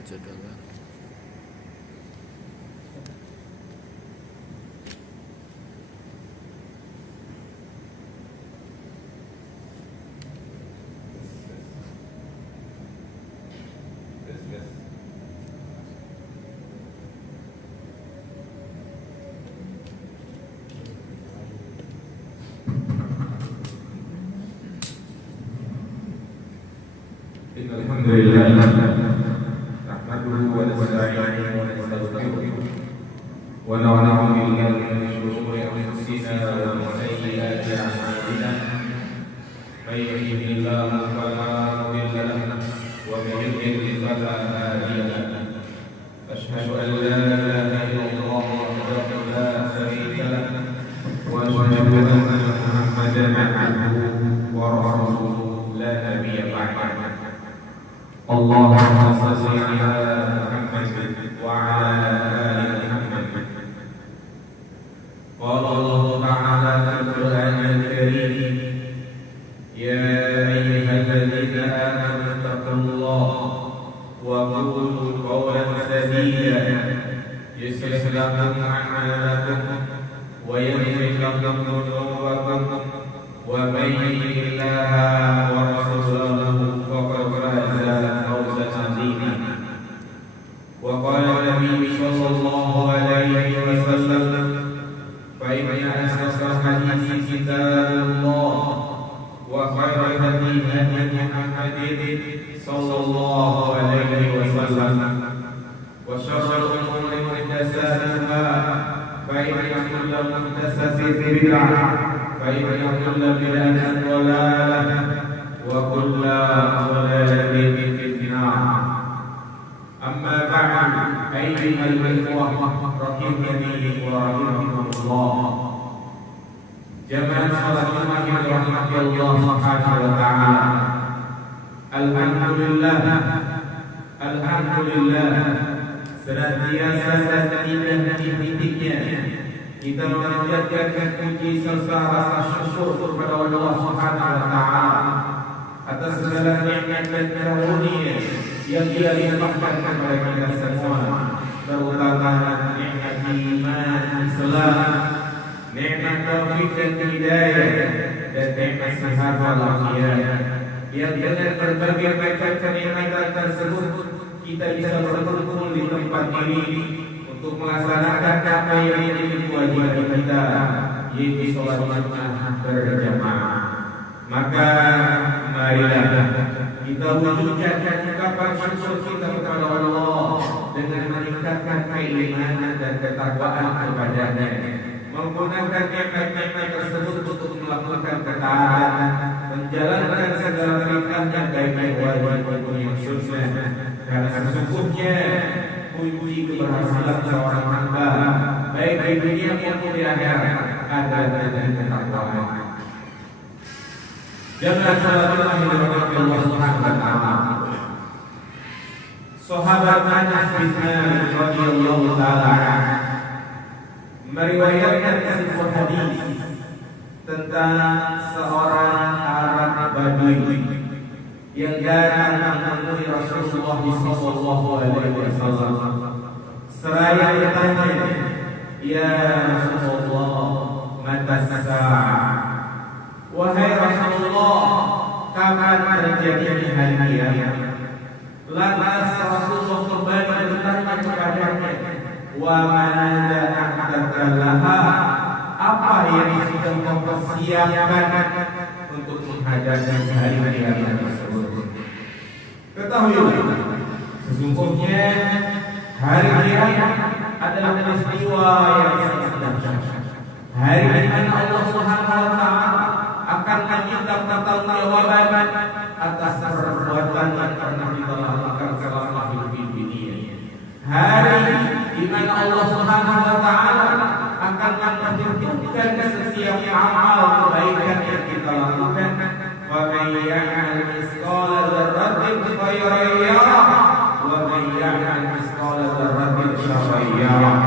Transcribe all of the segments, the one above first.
bacakanlah. Alhamdulillah, nahmaduhu wa nasta'inuhu wa nastaghfiruh wa na'udzu billahi min shururi anfusina wa min sayyiati a'malina. May yahdihillahu fala mudilla lahu wa may yudlil fala hadiya lahu. Asyhadu an la ilaha illallah wahdahu la syarika lahu wa asyhadu anna Muhammadan 'abduhu wa rasuluhu la nabiyya ba'dahu. Allahumma shalli ala Muhammad wa ala ali Muhammad. Qala Allah ta'ala fil Qur'anil Karim, ya ayyuhalladzina amanu taqullaha wa qulu qawlan sadida yuslih lakum a'malakum wa yaghfir lakum dhunubakum wa may yuti'illaha wa rasulahu faqad faza. وقال النبي صلى الله عليه وسلم فإن أصدق الحديث كتاب الله وخير الهدي هدي محمد صلى الله عليه وسلم وشر الأمور محدثاتها فإن كل محدثة بدعة فإن كل بدعة ضلالة وكل ضلالة في النار. Amma ba'd, ayyuhal ikhwah rahimani wa rahimakumullah. Jamaah salat Jumat yang dirahmati Allah Subhanahu wa taala. Alhamdulillah senantiasa dan tidak henti-hentinya kita memanjatkan puji serta rasa syukur kepada Allah Subhanahu wa taala atas segala nikmat dan karunia yang Dia limpahkan kepada kita semua, terutama nikmat iman, Islam, nikmat taufik dan hidayah, dan nikmat sehat walafiat. Yang dengan berbagai macam kenikmatan tersebut kita bisa berkumpul di tempat ini untuk melaksanakan apa yang menjadi kewajiban kita, yaitu sholat Jumat berjamaah. Maka marilah kita wujudkan ungkapan syukur kita kepada Allah dengan meningkatkan keimanan dan ketakwaan kepada-Nya, menggunakan nikmat-nikmat tersebut untuk melakukan ketaatan, menjalankan segala perintahnya baik wajib yang sunnah. Karena sesungguhnya kunci keberhasilan seorang hamba baik di dunia maupun di akhirat adalah dengan ketakwaan. Jangan salah Allah Subhanahu wa taala. Sahabat Anas bin Malik radhiyallahu taala meriwayatkan sebuah hadis tentang seorang Arab Badui yang datang menemui Rasulullah sallallahu alaihi wasallam. Seraya bertanya, "Ya Rasulullah, mata sa'ah?" Wahai Rasulullah, kapan terjadinya hari kiamat? Lantas Rasulullah kembali bertanya kepadanya, wa mada aqtalaha, apa yang sudah kau persiapkan untuk menghadapi hari kiamat tersebut? Ketahuilah, sesungguhnya hari kiamat adalah peristiwa yang sangat dahsyat. Hari di mana Allah Subhanahu wa taala akan meminta pertanggungjawaban atas perbuatan yang pernah kita lakukan selama hidup di dunia. Hari di mana Allah Subhanahu wa taala akan memperhitungkan setiap amal kebaikan yang kita lakukan. Wa may ya'mal mithqala dzarratin khairan yarah wa may ya'mal mithqala dzarratin syarran yarah.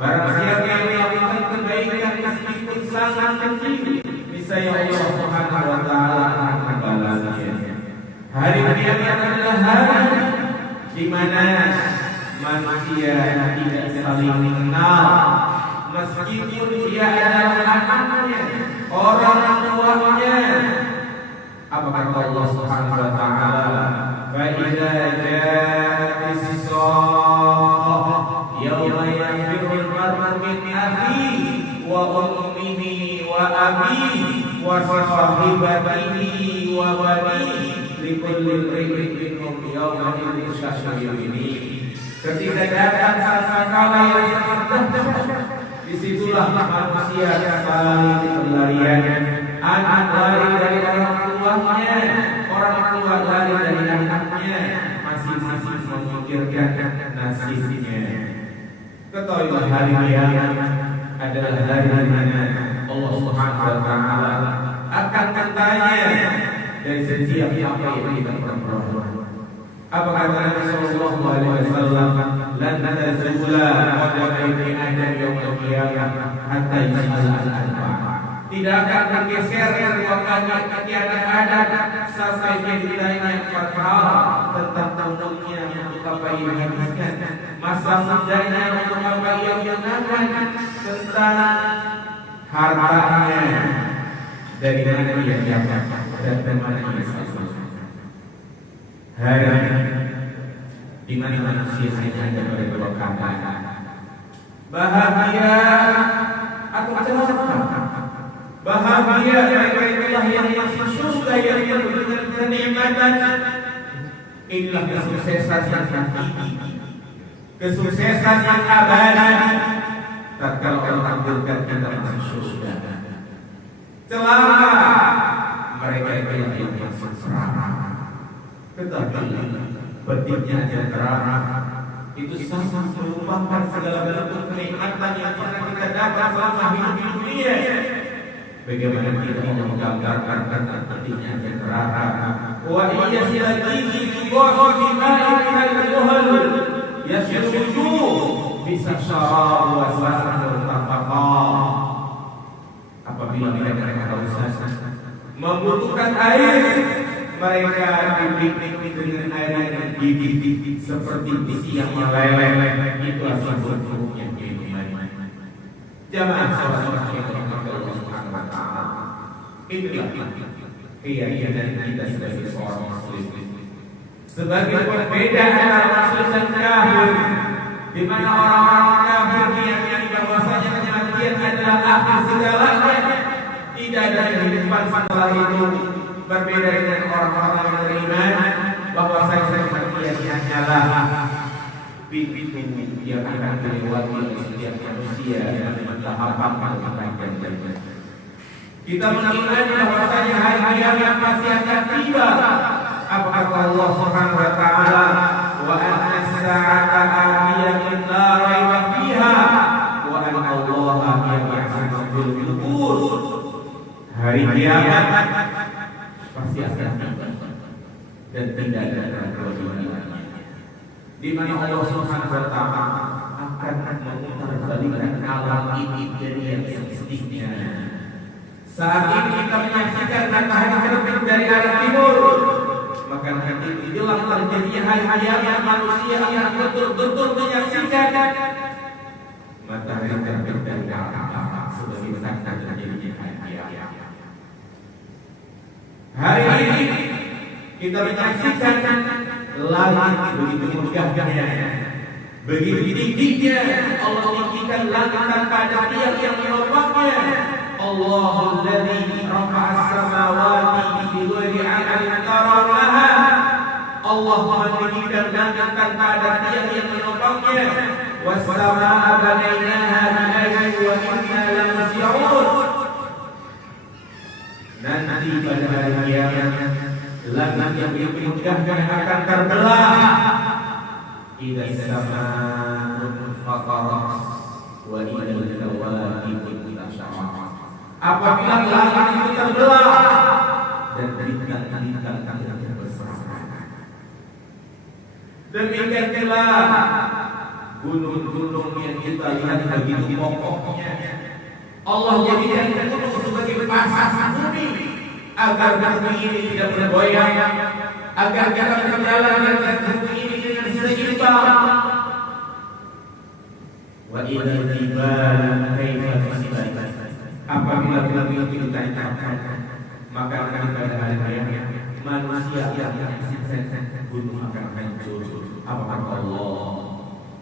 Barang siapa yang melakukan kebaikan meskipun sangat kecil, niscaya Allah Subhanahu wa taala akan membalasnya. Hari kiamat adalah hari di mana manusia tidak saling mengenal, meskipun dia adalah anaknya, orang tuanya. Apa kata Allah Subhanahu wa taala? Fa idza ja'at as-sakhah yawma yafirru al-mar'u min akhihi wa ummihi wa abihi wa sahibatihi wa banihi likulli imri'in minhum yawma idzin sya'nun yughnihi. Ketika datang sangkala yang sangat dahsyat, disitulah manusia saling berlarian. Anak lari dari orang tuanya, orang tua lari dari anaknya, masing-masing memikirkan nasibnya. Ketahuilah hari kiamat adalah hari di mana Allah Subhanahu wa taala akan bertanya dari setiap apa yang kita perbuat. Apa kata Nabi sallallahu alaihi wasallam? Lan tazula qadama ibni adam yaumil qiyamah hatta yus'al al-arba'a. Tidak akan bergeser kedua kaki anak Adam sampai dia ditanya 4 hal tentang tahunnya untuk apa ia habiskan, masa mudanya untuk apa ia gunakan, tentang hartanya dari mana ia dapat dan dari mana ia salurkan. Hari di mana manusia hanya ada pada dua kata, bahagia atau celaka. Bahagia mereka yang masuk surga yang penuh dengan kenikmatan. Inilah kesuksesan yang hakiki, kesuksesan yang abadi. Tatkala Allah takdirkan kita masuk surga. Celaka mereka yang masuk neraka. Tetapi petiknya aja neraka itu sangat melupakan segala bentuk kenikmatan yang pernah kita dapat selama hidup di dunia. Bagaimana kita menggambarkan tentang pentingnya neraka? Wa iya silatihi yughassu bima'in al-muhal yashruju bisa syarab wa sa'al tafaqah. Apabila mereka haus membutuhkan air, mereka dibimbing dengan air yang mendidih seperti besi yang meleleh. Itu asal bentuknya minuman. Jamaah salat yang Allah Subhanahu wa taala. Inilah keyakinan kita sebagai seorang muslim. Sebagai pembeda antara muslim dan kafir, di mana orang-orang kafir meyakini bahwasanya kematian adalah akhir segalanya, tidak ada kehidupan setelah itu. Berbeda dengan orang-orang yang beriman bahwasanya kematian hanyalah pintu yang akan dilewati oleh setiap manusia dengan tahapan panjang. Kita mengingat bahwasanya hari kiamat pasti akan tiba. Apa kata Allah Subhanahu wa taala? Wa anna as-sa'ata atiyatun la raiba fiha wa anna Allaha yab'atsu fil qubur. Hari kiamat pasti akan tiba dan tidak ada keduanya, di mana Allah Subhanahu wa taala akan memutarbalikkan alam ini dari yang semestinya. Saat ini kita menyaksikan matahari terbit dari arah timur, maka nanti menjelang terjadinya hari kiamat manusia akan betul-betul menyaksikan matahari terbit dari arah barat sebagai tanda terjadinya hari kiamat. Hari ini kita menyaksikan langit begitu megahnya, begitu tingginya. Allah tinggikan langit tanpa ada tiang yang menopangnya. Allahul ladzi rafa'a as-samawati bi ghairi 'amalin tarawnaha. Allah meninggikan langit tanpa ada tiang yang menopangnya. Was-samaa'a banaynaha bi-aydin wa inna lamusyi'un. Nanti pada hari kiamat langit yang begitu megahnya akan terbelah. Idza as-samaa'u fatarat wa idza al-kawakibu intasharat. Apabila langit itu terbelah dan bintang-bintang yang berserakan. Demikian pula gunung-gunung yang kita lihat begitu kokohnya. Allah jadikan gunung sebagai pasang bumi agar bumi ini tidak bergoyang, agar kita berjalan di atas bumi ini dengan idza jibalu kaifa nusibat. Apabila itu ditanyakan, maka akan pada hari kiamat manusia yang menyaksikan gunung akan hancur. Apa kata Allah?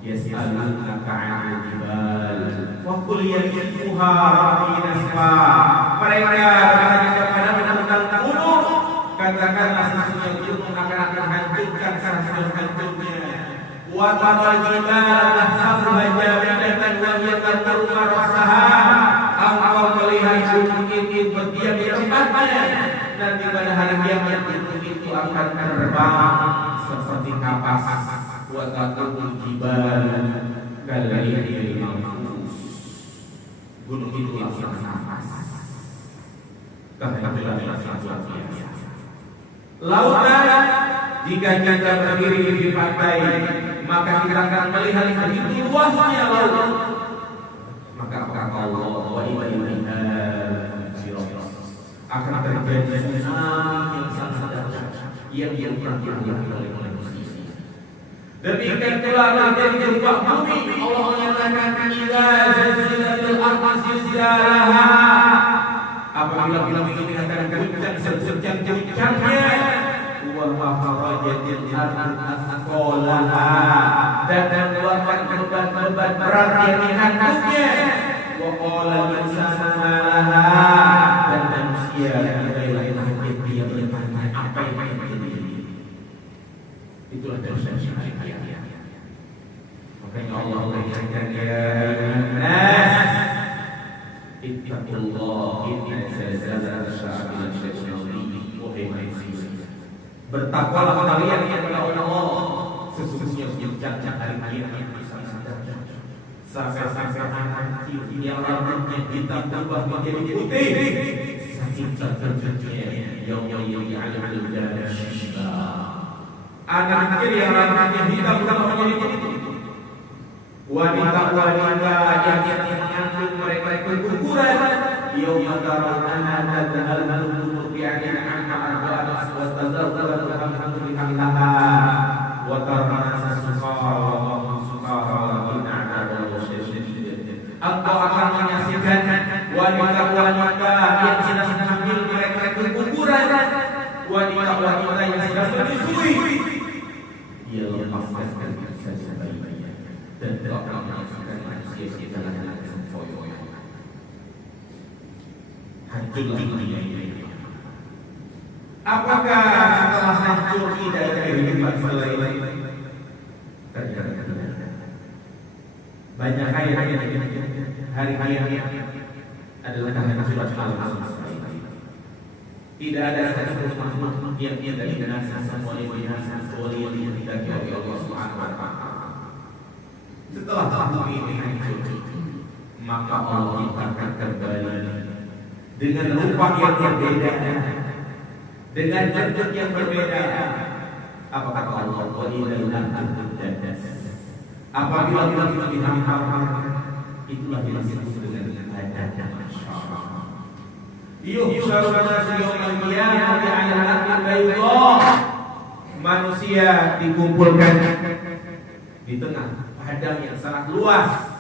Yas'alunaka 'anil jibal wa qul yansifuha rabbi nasfa. Mereka bertanya kepadamu tentang gunung, katakanlah sesungguhnya gunung akan hancurkan sehancur-hancurnya. Wa taral jibala tahsabuha jamidatan wa hiya tamurru marra sahab. Engkau melihat gunung itu berdiam di tempatnya, nanti pada hari kiamat gunung itu akan terbang seperti kapas. Wa taqul jibal kalaihil manfus. Gunung itu akan kapas. Kehancuran yang sangat biasa. Lautan jika kita berdiri di pantai, maka kita akan melihat begitu luasnya laut. Maka kata Allah, wa idza akan terjadi tsunami yang sangat dahsyat yang dialami oleh manusia. Demikian pula terjadi gempa bumi. Allah menyatakan idza zalzalatil ardu zilzalaha. Apabila bumi ini akan guncang seguncang-guncangnya, wa farajatil ardu asqalaha, dan mengeluarkan beban-beban berat yang dihantungnya. Wa qala al-insanu ma laha, dan manusia adalah yang bertanya apa yang terjadi. Itulah dosa hari kiamat. Makanya Allah mengingatkan ya nas ittaqullah inna zalzalatal sa'ati syai'un 'azim. Wahai manusia, bertakwalah kalian kepada Allah, sesungguhnya puncak hari kiamat sampai anak kecil yang rambutnya hitam berubah menjadi putih, saking terkejutnya yaumul ya'lamul jahil shiba. Anak kecil yang rambutnya hitam berubah menjadi putih, wanita-wanita yang mengandung mereka berguguran, yaumul tarawna tadhhalu bi'anin 'amma arba'at wa tadhharu alhamdulillah wa tarana sukara Engkau akan menyaksikan wanita-wanita yang sedang mengambil mereka berguguran, wanita-wanita yang sedang menyusui. Ia lepaskan sebaik-baiknya dan akan menyaksikan manusia di dalam sempoyongan. Hancurlah dunia ini. Apakah setelah hancur tidak ada kehidupan selain banyak hari-hari adalah kehancuran alam semesta. Tidak ada satu makhluk yang tidak binasa, semuanya binasa, kecuali yang dikehendaki oleh Allah Subhanahu wa taala. Setelah bumi ini hancur, maka Allah akan kembali dengan rupa yang berbeda, dengan bentuk yang berbeda. Apa kata Allah? Wa idza lam tuddas. Apabila kita dihamparkan, itulah yang disebut dengan adanya masyarakat. Yuhsyaru an-nasu yawmal qiyamati 'ala al-ardi bayda. Manusia dikumpulkan di tengah padang yang sangat luas.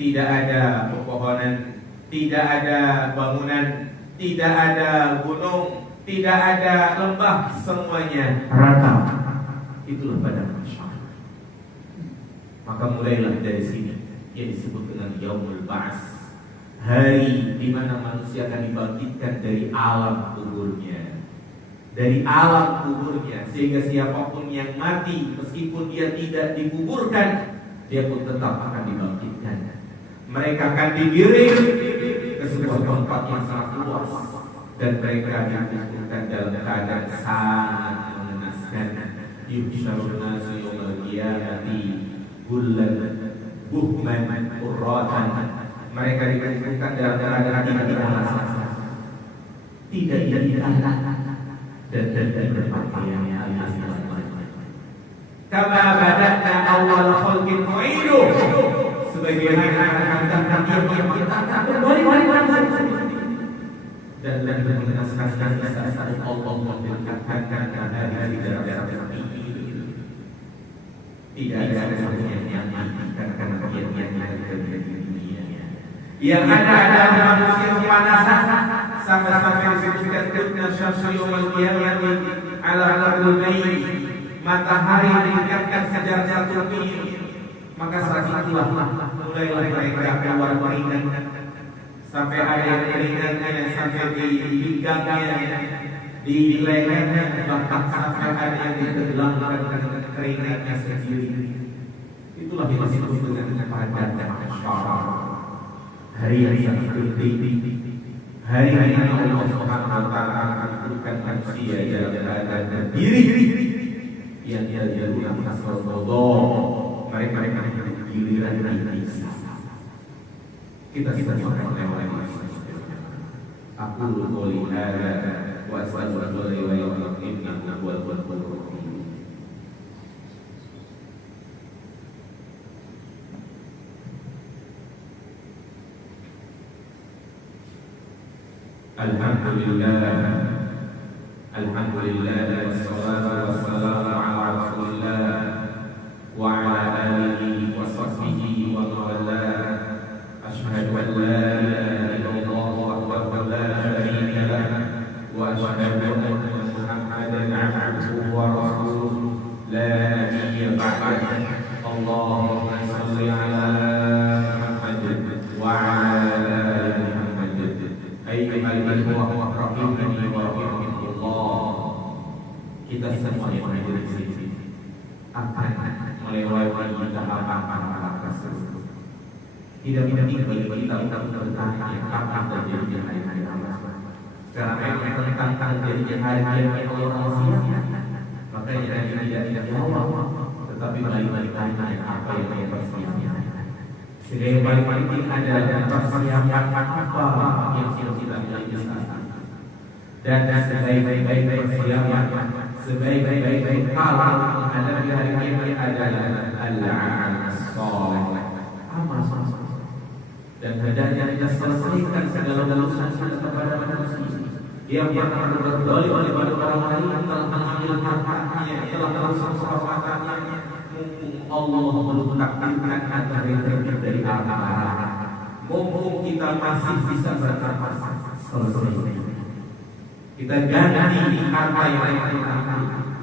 Tidak ada pepohonan, tidak ada bangunan, tidak ada gunung, tidak ada lembah, semuanya rata. Itulah padang masyarakat. Maka mulailah dari sini yang disebut dengan Yaumul Ba'ats, hari di mana manusia akan dibangkitkan dari alam kuburnya, sehingga siapapun yang mati meskipun dia tidak dikuburkan, dia pun tetap akan dibangkitkan. Mereka akan digiring ke sebuah tempat yang sangat luas dan mereka dikuburkan dalam keadaan sangat mengenaskan. Yuhsyarun nasu yawmal qiyamati Bulan buhman urratan. Mereka dikumpulkan dalam keadaan tidak merasa, tidak dan berpakaian alias kama bada'na awal khalqin nu'idu, sebagaimana kami menciptakan kembali dan mengenaskan saat Allah mendekatkan hari dalam tidak ada yang mati karena kegiatan dunia. Yang ada manusia kepanasan sampai disebutkan kunna syamsu yawmal qiyamati ala ardil mayyit, matahari didekatkan sejajar satu mil, maka saat itulah mulailah mereka keluar keringat sampai ada yang keringatnya sampai di pinggangnya, di lehernya, bahkan sampai ada yang ditenggelamkan dengan keringatnya sendiri. Itulah yang disebut dengan padan mahsyar, hari yang penting, hari yang Allah Subhanahu wa taala menentukan manusia dalam keadaan berdiri yang dia jalur asal bodoh, mereka giliran bisa. Kita semua melewati. Aku qouli hadza wa astaghfirullaha li wa lakum innahu huwal ghafurur rahim. Alhamdulillah wassalatu wassalamu ala Rasulillah wa ala alihi wa sahbihi wa mawala. Asyhadu an la ilaha illallah wahdahu la syarika lah wa asyhadu anna Muhammadan 'abduhu wa rasuluh la nabiyya ba'dahu. Allahumma shalli ala Muhammad wa ala ali Muhammad. Ayyuhal ikhwah rahimani wa rahimakumullah. Kita semua yang hadir di sini akan melewati tahapan tersebut. Tidak penting bagi kita untuk bertanya kapan terjadi hari kiamat. Karena memang tentang terjadi hari kiamat Allah rahasia, makanya tidak jawab, tetapi balik tanya apa yang dia persiapkan. Sehingga yang paling penting adalah persiapan apa yang kita miliki dan sebaik-baik persiapan, sebaik-baik bekal menghadapi hari kiamat adalah al-amal saleh, amal saleh. Dan hendaknya kita selesaikan segala dosa kita kepada manusia yang pernah berbuat zalim pada orang lain, telah mengambil hartanya, telah merusak kehormatannya. Allah mentakdirkan antara yang terbaik dari arah. Mumpung kita masih bisa bernapas, selesai. Kita ganti harta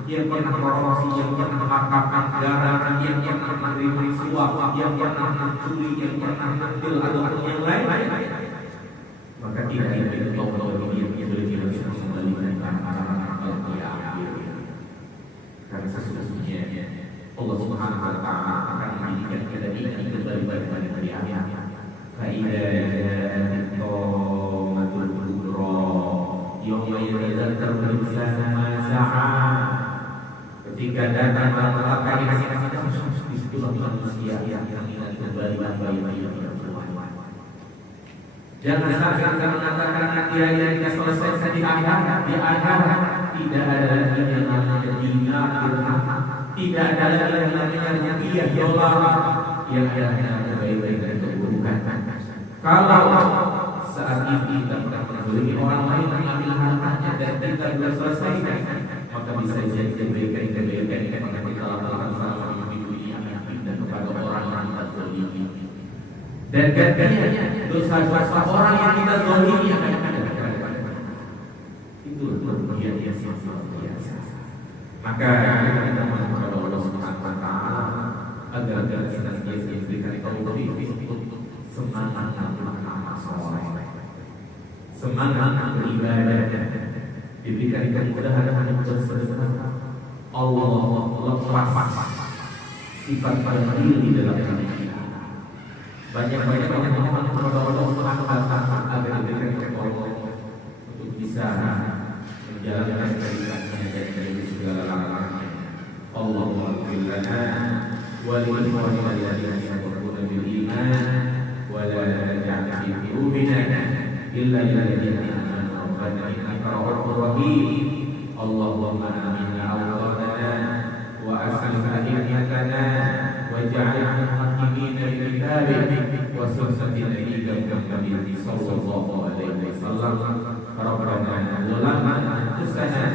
yang pernah korupsi, yang pernah makan anggaran, yang pernah menerima suap, yang pernah mencuri, yang pernah mengambil ataupun yang lain. Maka tidak itu Allah yang boleh kita kembalikan amal dia ambil. Karena sesungguhnya Allah Subhanahu wa taala akan menjadikan kita ini kembali kepada dia. Faida qamatul kubra yawma yatadzakkaru al-insanu ma sa'a. Ketika datang malaikat yang disitulah manusia yang ingat kembali bayi-bayi yang berbuat. Jangan sampai kita mengatakan nanti aja kita selesai di akhirat, tidak ada lagi yang namanya dinar, tidak ada lagi yang namanya rupiah, dolar, yang hanya baik-baik dan keburukan. Kalau saat ini kita membeli orang lain mengambil hartanya dan kita sudah selesaikan, maka bisa jadi kebaikan kepada kita lakukan selama di dunia dan kepada orang yang kita zalimi. Dan gantinya dosa-dosa orang yang kita zalimi akan ada itu kerugian yang sangat biasa. Maka kita mohon kepada Allah Subhanahu wa taala agar senantiasa diberikan taufik untuk semangat amal saleh, semangat beribadah, diberikan kemudahan untuk bersedekah. Allah lepas sifat bakhil di dalam diri kita. Banyak-banyak mohon kepada Allah Subhanahu wa taala agar diberikan taufik untuk bisa menjalankan perintahnya dari segala larangannya. Allahumma ighfir lana wa li ikhwanina alladziina sabaquna bil iman wa la taj'al fi qulubina illa alladziina amanu rabbana innaka ra'ufur rahim. Allahumma aminna awqatana wa aslih a'immatana waj'alna muhaqqiqina bi kitabik wa sunnati nabiyyika Muhammadin sallallahu alaihi wasallam. Rabbana zalamna anfusana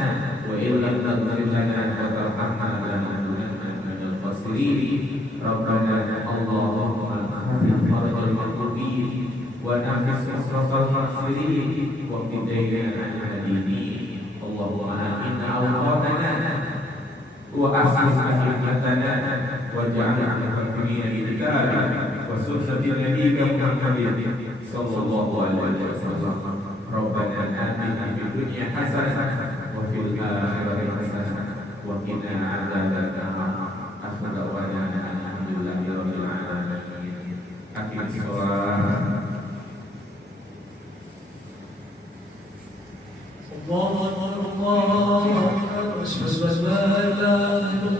wa in lam taghfir lana wa tarhamna lanakunanna minal khasirin. Rabbana Allahumma ونفس مصرف المصريين وابتدينا عن دينه اللهم إن أوطاننا وأصلح أئمتنا واجعل المتقين بكتابك وسنة نبيك محمد صلى الله عليه وسلم ربنا آتنا في الدنيا حسنة وفي الآخرة حسنة وقنا عذاب النار آخر دعوانا الحمد لله رب العالمين أقم الصلاة الله أكبر الله أكبر أشهد أن لا إله إلا الله